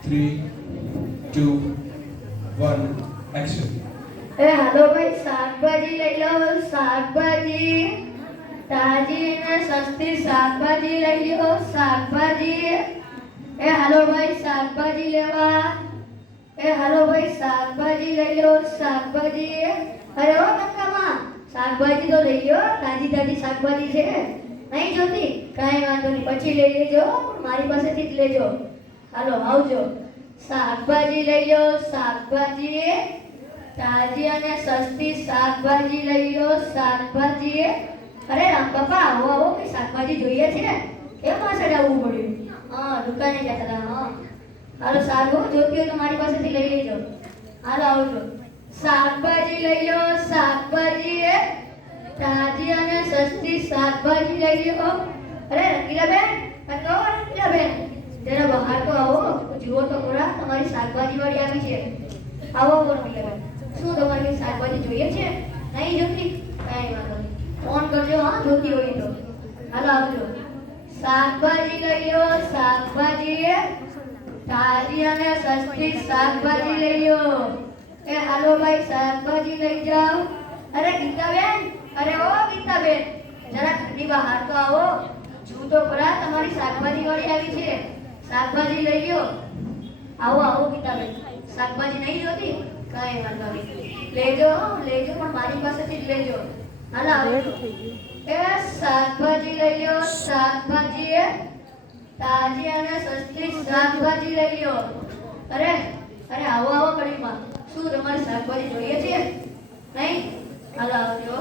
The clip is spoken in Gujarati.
3, 2, 1, action. એ હાલો ભાઈ શાકભાજી લઈ લો શાકભાજી તાજી ને સસ્તી શાકભાજી લઈ લો શાકભાજી એ હાલો ભાઈ શાકભાજી લેવા એ હાલો ભાઈ શાકભાજી લઈ લો શાકભાજી અરે ઓ કાકામાં શાકભાજી તો લઈ લો તાજી તાજી શાકભાજી છે નહીં જોતી કાંઈ વાંધો નહીં પછી લઈ લેજો મારી પાસેથી જ લેજો હાલો આવજો શાકભાજી લઈ લો શાકભાજી તાજી અને સસ્તી શાકભાજી લઈ લો શાકભાજી અરે રામ બાપા આવો આવો કે શાકભાજી જોઈએ છે કેમ પાછળ આવવું પડ્યું હા દુકાને જતા હતા હા હાલો સારું જોતી હોય તો મારી પાસેથી લઈ લેજો હાલો આવજો શાકભાજી લઈ લો શાકભાજી તાજી અને સસ્તી શાકભાજી લઈ લો અરે રંગીલાબેન રંગીલાબેન જરા બહાર તો આવો જુઓ તો ખરા તમારી શાકભાજી વાળી આવી છે આવો રંગીલાબેન શું તમારી શાકભાજી જોઈએ છે નહીં જોતી કાંઈ વાંધો નહીં ફોન કરજો હા જોતી હોય તો હાલો આવજો શાકભાજી લઈ લો શાકભાજી તાજી અને સસ્તી શાકભાજી લઈ લો એ હાલો ભાઈ શાકભાજી લઈ જાઓ અરે ગીતાબેન અરે ઓ ગીતાબેન જરા ઘરની બહાર તો આવો જુઓ તો ખરા તમારી શાકભાજી વાળી આવી છે શાકભાજી લઈ લો આવો આવો ગીતાબેન શાકભાજી નહીં જોતી કાંઈ વાંધો નહીં લેજો લેજો પણ મારી પાસેથી જ લેજો હાલો આવજો એ શાકભાજી લઈ લો શાકભાજી તાજી અને સસ્તી શાકભાજી લઈ લો અરે અરે આવો આવો કડીમાં શું તમારે શાકભાજી જોઈએ છે નહીં હાલો આવજો